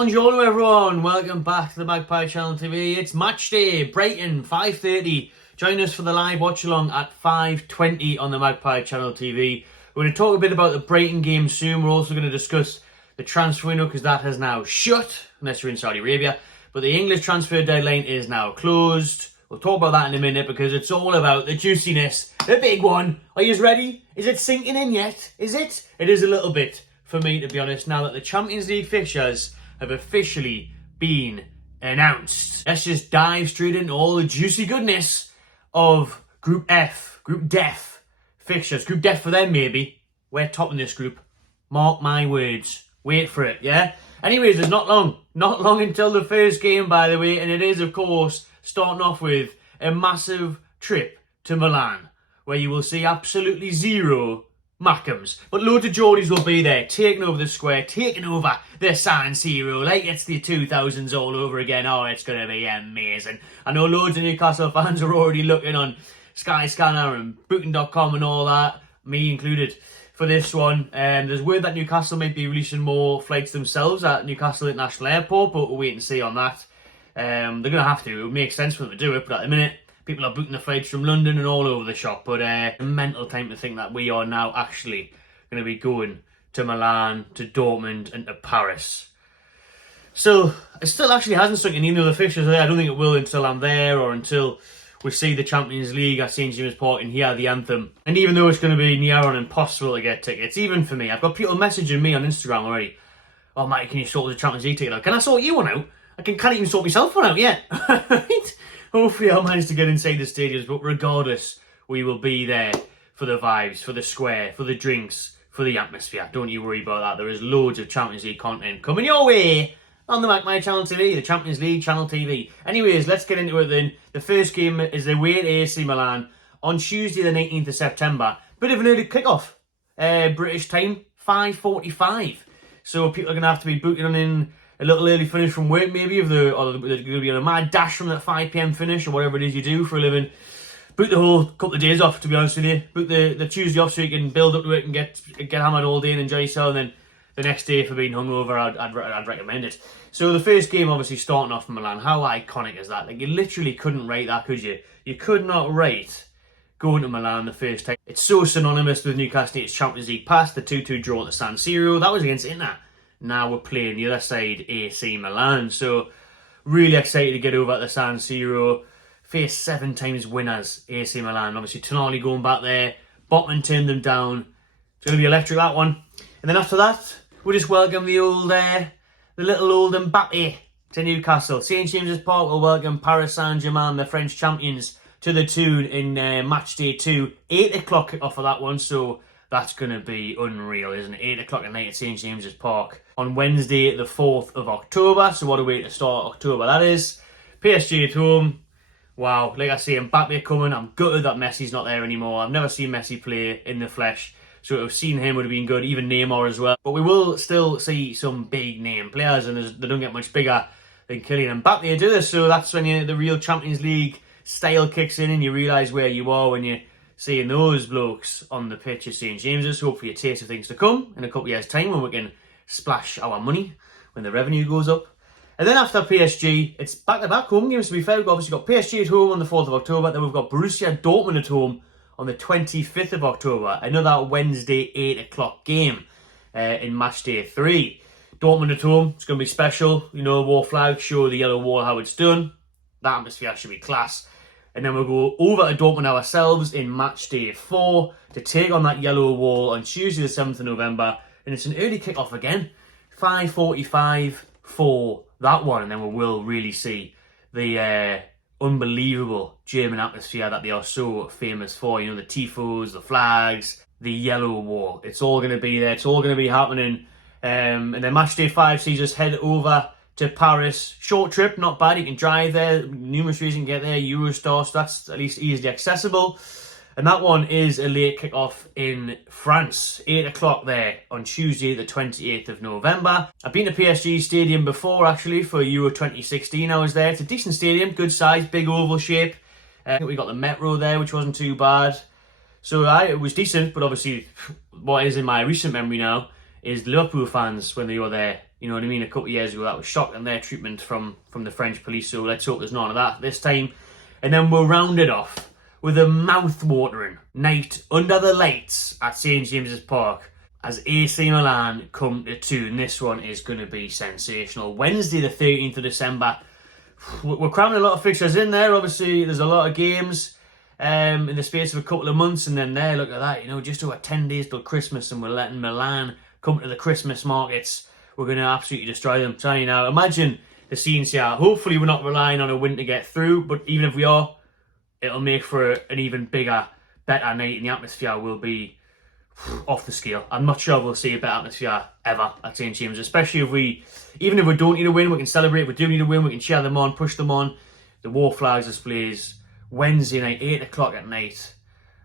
Buongiorno everyone, welcome back to the Magpie Channel TV. It's match day, Brighton, 5:30. Join us for the live watch along at 5:20 on the Magpie Channel TV. We're going to talk a bit about the Brighton game soon. We're also going to discuss the transfer window because that has now shut, unless you're in Saudi Arabia. But the English transfer deadline is now closed. We'll talk about that in a minute because it's all about the juiciness, the big one. Are you ready? Is it sinking in yet? Is it? It is a little bit for me, to be honest, now that the Champions League fixtures have officially been announced. Let's just dive straight into all the juicy goodness of Group F, Group Def fixtures. Group Def for them, maybe. We're topping this group. Mark my words. Wait for it, yeah? Anyways, there's not long until the first game, by the way, and it is, of course, starting off with a massive trip to Milan, where you will see absolutely zero Mackems. But loads of Geordies will be there, taking over the square, taking over the San Siro, like it's the 2000s all over again. Oh, it's going to be amazing. I know loads of Newcastle fans are already looking on Skyscanner and Booking.com and all that, me included, for this one. There's word that Newcastle might be releasing more flights themselves at Newcastle International Airport, but we'll wait and see on that. They're going to have to. It would make sense for them to do it, but at the minute, people are booking the flights from London and all over the shop. But a mental time to think that we are now actually going to be going to Milan, to Dortmund and to Paris. So it still actually hasn't sunk in even though the fixtures are there. I don't think it will until I'm there or until we see the Champions League at St James Park and hear the anthem. And even though it's going to be near on impossible to get tickets, even for me, I've got people messaging me on Instagram already. Oh, Mike, can you sort the Champions League ticket out? Can I sort you one out? I can't even sort myself one out yet. Right? Hopefully I'll manage to get inside the stadiums, but regardless, we will be there for the vibes, for the square, for the drinks, for the atmosphere. Don't you worry about that. There is loads of Champions League content coming your way on the Magpie Channel TV, the Champions League Channel TV. Anyways, let's get into it then. The first game is away at AC Milan on Tuesday the 19th of September. Bit of an early kickoff, British time, 5:45. So people are going to have to be booking on in a little early finish from work, maybe, or they're going to be on a mad dash from that 5 p.m. finish, or whatever it is you do for a living. Book the whole couple of days off, to be honest with you. Book the Tuesday off so you can build up to it and get hammered all day and enjoy yourself, and then the next day for being hungover, I'd recommend it. So the first game, obviously, starting off in Milan. How iconic is that? Like, you literally couldn't write that, could you? You could not write going to Milan the first time. It's so synonymous with Newcastle United's Champions League past, the 2-2 draw at the San Siro. That was against Inter. Now we're playing the other side, AC Milan. So really excited to get over at the San Siro. Face 7 times winners, AC Milan. Obviously Tonali going back there. Botman turned them down. It's going to be electric, that one. And then after that, we'll just welcome the little old Mbappe to Newcastle. St James's Park will welcome Paris Saint-Germain, the French champions, to the tune in match day 2. 8 o'clock off of that one, so that's going to be unreal, isn't it? 8 o'clock at night at St James's Park on Wednesday, the 4th of October. So what a way to start October that is. PSG at home. Wow, like I say, Mbappe coming. I'm gutted that Messi's not there anymore. I've never seen Messi play in the flesh, so to have seen him would have been good. Even Neymar as well. But we will still see some big name players, and they don't get much bigger than Kylian Mbappe do this. So that's when the real Champions League style kicks in and you realise where you are when you seeing those blokes on the pitch at St James's. Hopefully a taste of things to come in a couple of years' time when we can splash our money when the revenue goes up. And then after PSG, it's back-to-back home games, to be fair. We've obviously got PSG at home on the 4th of October. Then we've got Borussia Dortmund at home on the 25th of October. Another Wednesday 8 o'clock game in match day 3. Dortmund at home, it's going to be special. You know, war flag, show the yellow wall how it's done. That atmosphere should be class. And then we'll go over to Dortmund ourselves in match day 4 to take on that yellow wall on Tuesday the 7th of November. And it's an early kick-off again. 5:45 for that one. And then we will really see the unbelievable German atmosphere that they are so famous for. You know, the tifos, the flags, the yellow wall. It's all going to be there. It's all going to be happening. And then match day 5 sees us head over to Paris. Short trip, not bad. You can drive there. Numerous ways you can get there. Eurostar, so that's at least easily accessible. And that one is a late kick-off in France. 8 o'clock there on Tuesday, the 28th of November. I've been to PSG Stadium before, actually, for Euro 2016. I was there. It's a decent stadium, good size, big oval shape. I think we got the metro there, which wasn't too bad. So it was decent, but obviously what is in my recent memory now is Liverpool fans when they were there You know what I mean? A couple of years ago, that was shocking, their treatment from the French police. So let's hope there's none of that this time. And then we'll round it off with a mouth-watering night under the lights at St James's Park as AC Milan come to tune. This one is going to be sensational. Wednesday, the 13th of December. We're cramming a lot of fixtures in there. Obviously, there's a lot of games in the space of a couple of months. And then there, look at that, you know, just over 10 days till Christmas, and we're letting Milan come to the Christmas markets. We're going to absolutely destroy them. I'm telling you now, imagine the scenes here. Hopefully, we're not relying on a win to get through. But even if we are, it'll make for an even bigger, better night. And the atmosphere will be off the scale. I'm not sure we'll see a better atmosphere ever at St James, especially even if we don't need a win, we can celebrate. If we do need a win, we can cheer them on, push them on. The war flags displays Wednesday night, 8 o'clock at night.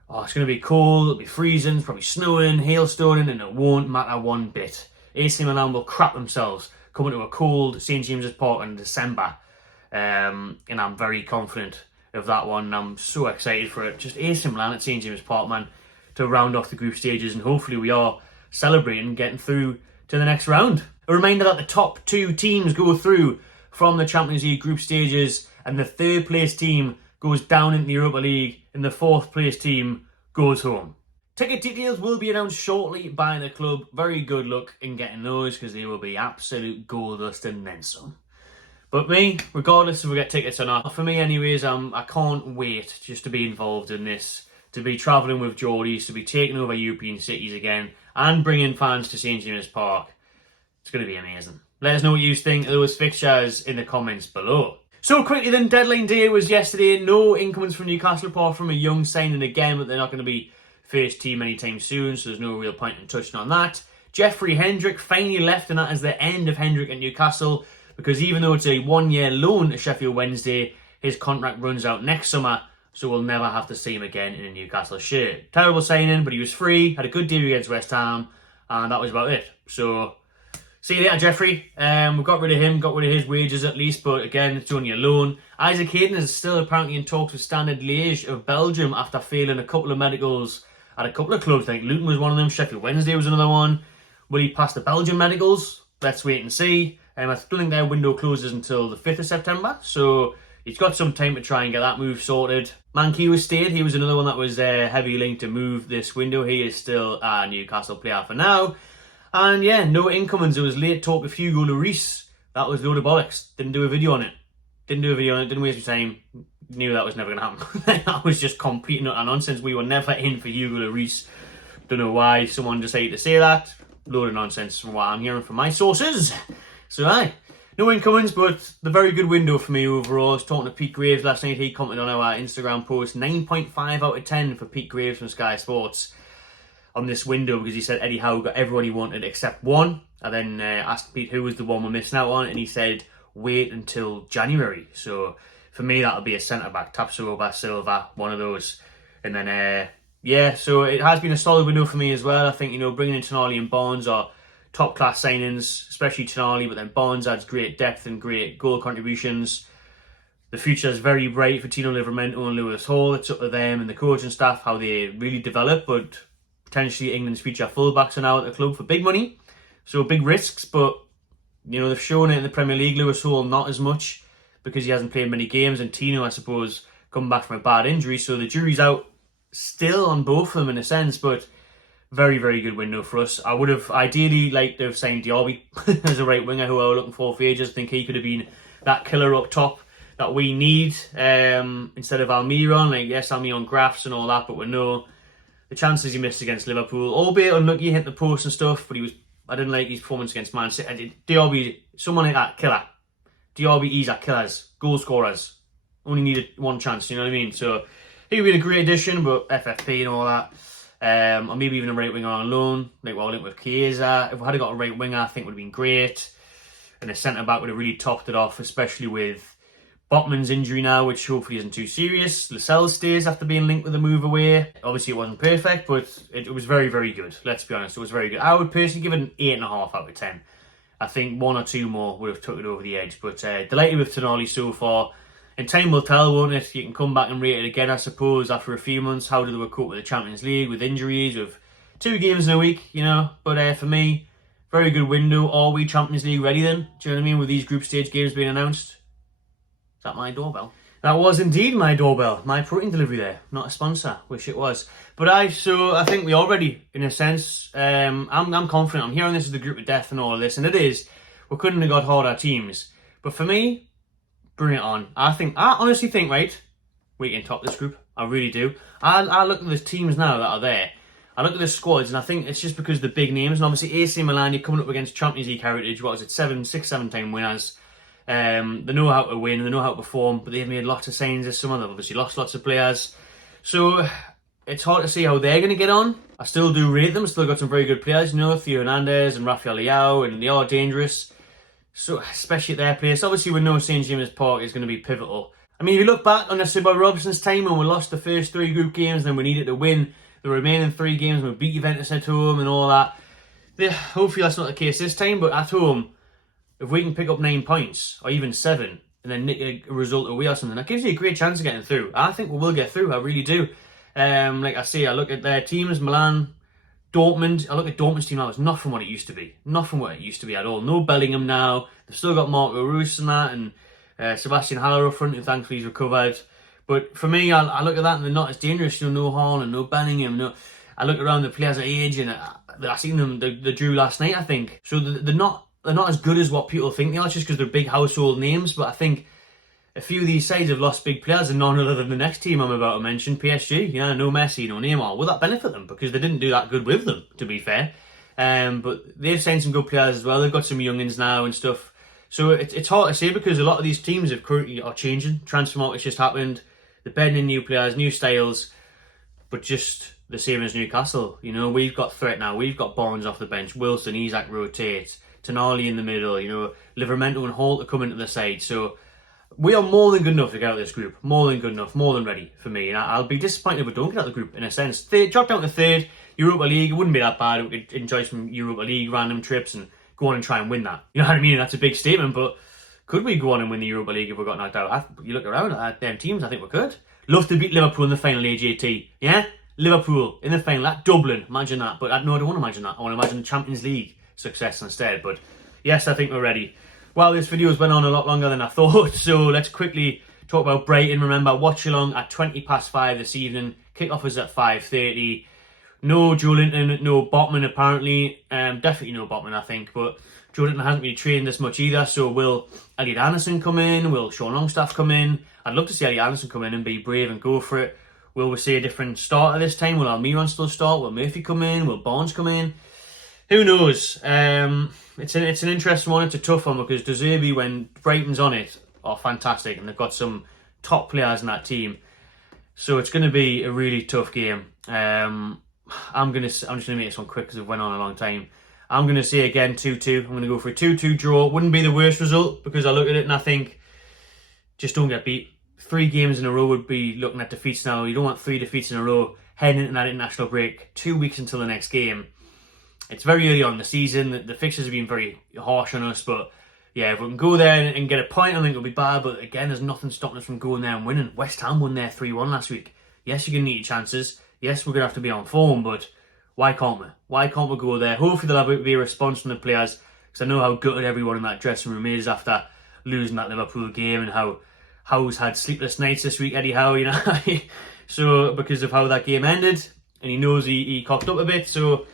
Oh, it's going to be cold, it'll be freezing, probably snowing, hailstoning, and it won't matter one bit. AC Milan will crap themselves coming to a cold St James's Park in December. And I'm very confident of that one. I'm so excited for it. Just AC Milan at St James's Park, man, to round off the group stages, and hopefully we are celebrating getting through to the next round. A reminder that the top 2 teams go through from the Champions League group stages, and the 3rd place team goes down into the Europa League, and the 4th place team goes home. Ticket details will be announced shortly by the club. Very good luck in getting those, because they will be absolute gold dust and then some. But me, regardless if we get tickets or not, for me anyways, I can't wait just to be involved in this, to be travelling with Geordies, to be taking over European cities again, and bringing fans to St James's Park. It's going to be amazing. Let us know what you think of those fixtures in the comments below. So quickly then, deadline day was yesterday. No incomings from Newcastle apart from a young signing again, but they're not going to be first team anytime soon, so there's no real point in touching on that. Jeffrey Hendrick finally left, and that is the end of Hendrick at Newcastle, because even though it's a 1-year loan to Sheffield Wednesday, his contract runs out next summer, so we'll never have to see him again in a Newcastle shirt. Terrible signing, but he was free, had a good deal against West Ham, and that was about it. So, see you later, Jeffrey. We got rid of him, got rid of his wages at least, but again, it's only a loan. Isaac Hayden is still apparently in talks with Standard Liège of Belgium after failing a couple of medicals at a couple of clubs. I think Luton was one of them, Sheffield Wednesday was another one. Will he pass the Belgian medicals? Let's wait and see. I don't think their window closes until the 5th of September, so he's got some time to try and get that move sorted. Mankiw stayed. He was another one that was heavy linked to move this window. He is still a Newcastle player for now. And yeah, no incomings. It was late talk with Hugo Lloris. That was a load of bollocks. Didn't do a video on it. Didn't waste my time. Knew that was never going to happen. That was just complete and utter nonsense. We were never in for Hugo Lloris. Don't know why someone decided to say that. Load of nonsense from what I'm hearing from my sources. So aye. No incomings, but the very good window for me overall. I was talking to Pete Graves last night. He commented on our Instagram post. 9.5 out of 10 for Pete Graves from Sky Sports on this window, because he said Eddie Howe got everyone he wanted except one. I then asked Pete who was the one we're missing out on, and he said wait until January. So for me, that'll be a centre-back, Tapsoba, Silva, one of those. And then, yeah, so it has been a solid window for me as well. I think, you know, bringing in Tonali and Barnes are top-class signings, especially Tonali, but then Barnes adds great depth and great goal contributions. The future is very bright for Tino Livramento and Lewis Hall. It's up to them and the coaching staff how they really develop, but potentially England's future fullbacks are now at the club for big money, so big risks, but you know, they've shown it in the Premier League. Lewis Hall not as much because he hasn't played many games, and Tino, I suppose, coming back from a bad injury, so the jury's out still on both of them in a sense, but very, very good window for us. I would have ideally liked to have signed Diaby as a right winger who I was looking for ages. I think he could have been that killer up top that we need instead of Almiron. Like, yes, Almiron graphs and all that, but we know the chances he missed against Liverpool, albeit unlucky, hit the post and stuff, but I didn't like his performance against Man City. Diaby, someone like that, killer. Diaby, he's a killers, goal scorers. Only needed one chance, you know what I mean? So he would be a great addition, but FFP and all that. Or maybe even a right winger on loan, like what I linked with Chiesa. If we had got a right winger, I think it would have been great. And a centre back would have really topped it off, especially with Botman's injury now, which hopefully isn't too serious. Lascelles stays after being linked with a move away. Obviously, it wasn't perfect, but it was very, very good. Let's be honest, it was very good. I would personally give it an 8.5 out of 10. I think one or two more would have took it over the edge, but delighted with Tonali so far. And time will tell, won't it? You can come back and rate it again, I suppose, after a few months. How do they cope with the Champions League, with injuries, with 2 games in a week, you know? But for me, very good window. Are we Champions League ready then? Do you know what I mean? With these group stage games being announced? Is that my doorbell? That was indeed my doorbell. My protein delivery there. Not a sponsor. Wish it was. But I think we are ready, in a sense. I'm confident. I'm hearing this as the group of death and all of this, and it is. We couldn't have got harder teams. But for me, bring it on. I honestly think, right, we can top this group. I really do. I look at the teams now that are there. I look at the squads, and I think it's just because of the big names. And obviously, AC Milan, you're coming up against Champions League heritage. What was it? 6-7-time winners. They know how to win, they know how to perform, but they've made lots of signings this summer. They've obviously lost lots of players. So it's hard to see how they're going to get on. I still do rate them. Still got some very good players, you know, Theo Hernandez and Rafael Leao, and they are dangerous. So, especially at their place. Obviously, we know St James Park is going to be pivotal. I mean, if you look back on the Sir Robson's time when we lost the first 3 group games, then we needed to win the remaining 3 games, and we beat Juventus at home and all that. Hopefully that's not the case this time, but at home, if we can pick up 9 points, or even 7, and then nick a result away or something, that gives you a great chance of getting through. I think we will get through, I really do. Like I say, I look at their teams, Milan, Dortmund. I look at Dortmund's team now, it's nothing what it used to be. Nothing what it used to be at all. No Bellingham now. They've still got Marco Reus and that, and Sebastian Haller up front, who thankfully he's recovered. But for me, I look at that and they're not as dangerous. You know, no Haaland, no Bellingham. I look around the players at age, and I seen them, they drew last night, I think. So they're not as good as what people think they are, just because they're big household names. But I think a few of these sides have lost big players, and none other than the next team I'm about to mention, PSG. Yeah, no Messi, no Neymar. Will that benefit them? Because they didn't do that good with them, to be fair. But they've signed some good players as well. They've got some youngins now and stuff. So it's hard to say, because a lot of these teams currently are changing. Transfer market's just happened. They're bedding in new players, new styles, but just the same as Newcastle. You know, we've got threat now. We've got Barnes off the bench, Wilson, Isak rotates, Tonali in the middle, you know, Livermento and Holt are coming to the side. So we are more than good enough to get out of this group. More than good enough, more than ready for me. And I'll be disappointed if we don't get out of the group, in a sense. They dropped down to 3rd, Europa League. It wouldn't be that bad. We could enjoy some Europa League random trips and go on and try and win that. You know what I mean? That's a big statement, but could we go on and win the Europa League if we got knocked out? You look around at them teams, I think we could. Love to beat Liverpool in the final, AJT. Yeah? Liverpool in the final at Dublin. Imagine that. But no, I don't want to imagine that. I want to imagine the Champions League success instead. But yes, I think we're ready. Well, this video's been on a lot longer than I thought, so let's quickly talk about Brighton. Remember, watch along at 5:20 this evening. Kick-off is at 5:30. No Joe Linton, no Botman apparently. Definitely no Botman, I think, but Joe Linton hasn't really trained this much either, so will Elliot Anderson come in? Will Sean Longstaff come in? I'd love to see Elliot Anderson come in and be brave and go for it. Will we see a different starter this time? Will Almiron still start? Will Murphy come in? Will Barnes come in? Who knows? It's an interesting one. It's a tough one, because De Zerbi, when Brighton's on it, are fantastic, and they've got some top players in that team. So it's going to be a really tough game. I'm just going to make this one quick because it went on a long time. I'm going to say again 2-2. I'm going to go for a 2-2 draw. Wouldn't be the worst result, because I look at it and I think, just don't get beat. 3 games in a row would be looking at defeats now. You don't want 3 defeats in a row heading into that international break. 2 weeks until the next game. It's very early on in the season. The fixtures have been very harsh on us, but yeah, if we can go there and get a point, I think it'll be bad. But again, there's nothing stopping us from going there and winning. West Ham won there 3-1 last week. Yes, you're going to need your chances. Yes, we're going to have to be on form, but why can't we? Why can't we go there? Hopefully there'll be a response from the players, because I know how gutted everyone in that dressing room is after losing that Liverpool game, and how Howe's had sleepless nights this week, Eddie Howe, you know. So, because of how that game ended, and he knows he cocked up a bit. So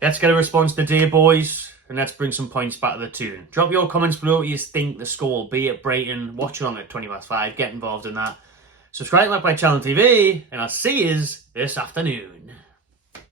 let's get a response today, boys, and let's bring some points back to the tune. Drop your comments below what you think the score will be at Brighton. Watch along at 5:20. Get involved in that. Subscribe to my channel TV, and I'll see you this afternoon.